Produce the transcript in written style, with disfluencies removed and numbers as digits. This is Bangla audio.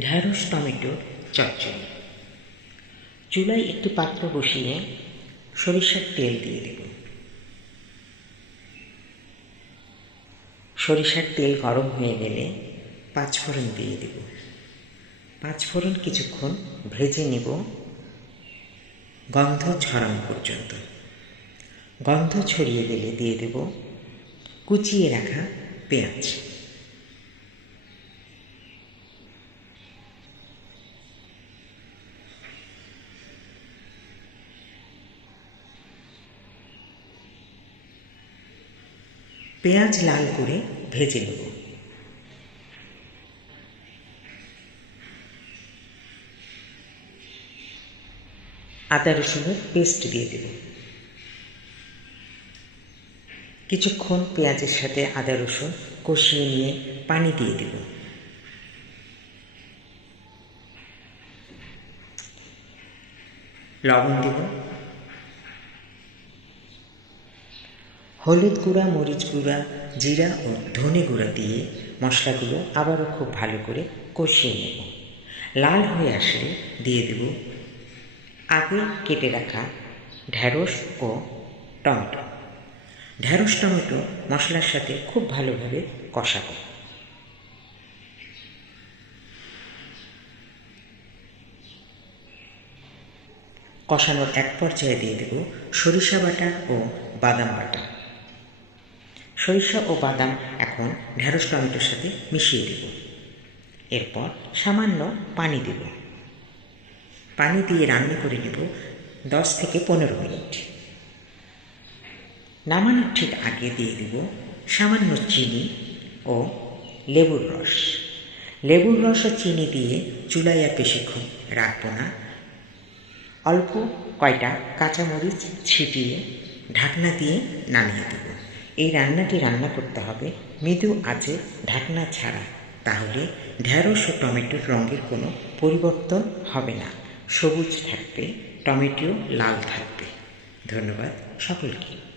ঢ্যাঁড়স টমেটোর চচ্চড়ি। চুলায় একটি পাত্র বসিয়ে সরিষার তেল দিয়ে দেব। সরিষার তেল গরম হয়ে গেলে পাঁচফোড়ন দিয়ে দেব। পাঁচফোড়ন কিছুক্ষণ ভেজে নেব গন্ধ ছড়ানো পর্যন্ত। গন্ধ ছড়িয়ে গেলে দিয়ে দেব কুচিয়ে রাখা পেঁয়াজ। পেঁয়াজ লাল করে ভেজে নেব। আদা রসুনের পেস্ট দিয়ে দেব। কিছুক্ষণ পেঁয়াজের সাথে আদা রসুন কষিয়ে নিয়ে পানি দিয়ে দেব। লবণ দেব, হলুদ গুঁড়া, মরিচ গুঁড়া, জিরা ও ধনে গুঁড়া দিয়ে মশলাগুলো আবারও খুব ভালো করে কষিয়ে নেব। লাল হয়ে আসলে দিয়ে দেব আগে কেটে রাখা ঢ্যাঁড়স ও টমেটো। ঢ্যাঁড়স টমেটো মশলার সাথে খুব ভালোভাবে কষাবো। কষানোর এক পর্যায়ে দিয়ে দেব সরিষা বাটা ও বাদাম বাটা। সরিষা ও বাদাম এখন ঢ্যাঁড়স টমেটোর সাথে মিশিয়ে দেব। এরপর সামান্য পানি দেব। পানি দিয়ে রান্না করে নেব 10 থেকে 15 মিনিট। নামানোর ঠিক আগে দিয়ে দেব সামান্য চিনি ও লেবুর রস। লেবুর রস ও চিনি দিয়ে চুলায় আর বেশিক্ষণ রাখবো না। অল্প কয়টা কাঁচামরিচ ছিটিয়ে ঢাকনা দিয়ে নামিয়ে দেব। এই রান্নাটি রান্না করতে হবে মৃদু আঁচে, ঢাকনা ছাড়া। তাহলে ঢ্যাঁড়স ও টমেটোর রঙের কোনো পরিবর্তন হবে না। সবুজ থাকবে, টমেটো লাল থাকবে। ধন্যবাদ সকলকে।